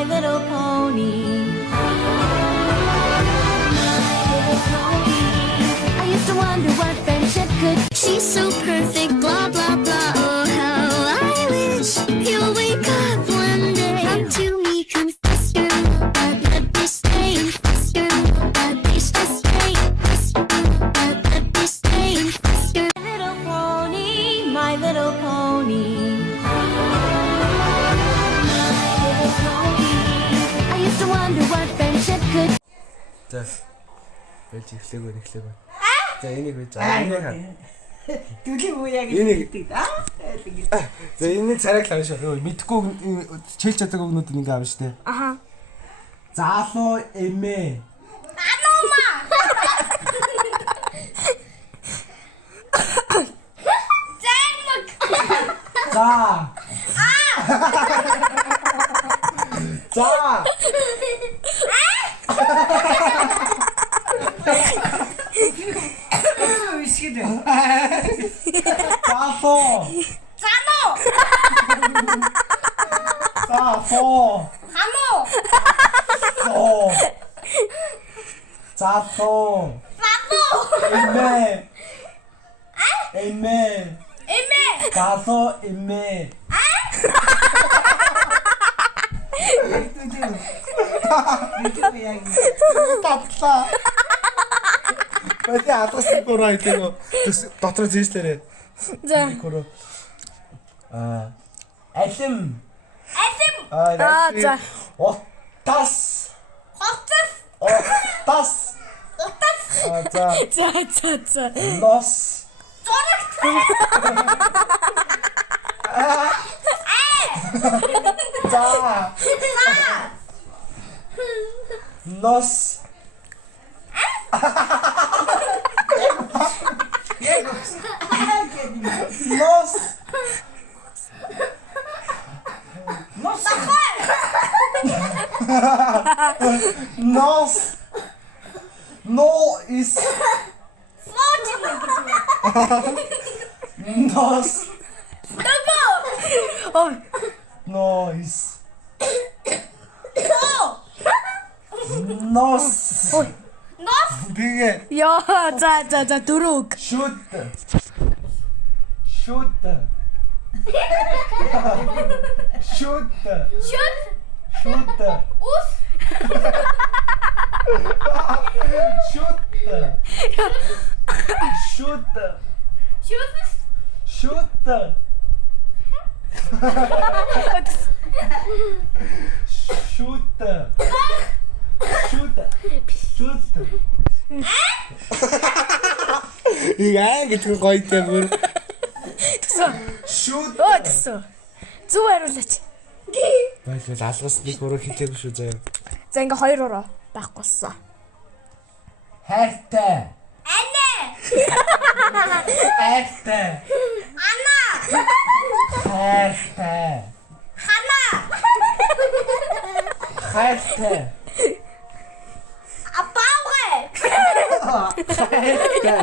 My Little Pony. I used to wonder what friendship could. She's so perfect, blah blah blah. Oh, how I wish you'll wake up one day. Come to me, confess your love, but let me stay. Confess your love, but please just stay. Confess your love, but let me stay. Confess your little pony, My Little Pony. I used to wonder what friendship could. За. Байж эхлэв. За энийг байж аа. Түлхий үе яг гэдэг. За энийг царайг л авш. Мэдхгүй чилж чаддаг өгнүүд ингээ авш тээ. Аха. Заалуу эмээ. Анума. Зэмэг. За. За. Үсгэдэ. Заалуу. Заано. Заалуу. Хамо. Оо. Заалуу. Бабу. Эмээ. Эмээ. Эмэ. Заалуу эмээ. Түлхий яг. Татлаа. Бати атгасан гураа идэв. Дотор зээслээрээ. За. Гураа. Алим. Алим. За. Оттас. Хотос. Оттас. Утас. За. Нос. Зурагт. За. Нос. Нос. Нос. No is. Нос. Noise. Нос. Нос. Тэгээ. Яа, за дөрөв. Shoot. Шүт. Ус. Шүт. Яа гэж гоё тийм. Тэгсэн. Shoot. Тэгсэн. Зүг хариулаач. Байл алгас би өөрөө хэлээгүй шүү заяа. За ингээ 2-3 байхгүй болсон. Хайртай. Анаа. Хайртай. Анаа. Хайртай. Ханаа. Хайртай. Апаугэ. Хайртай.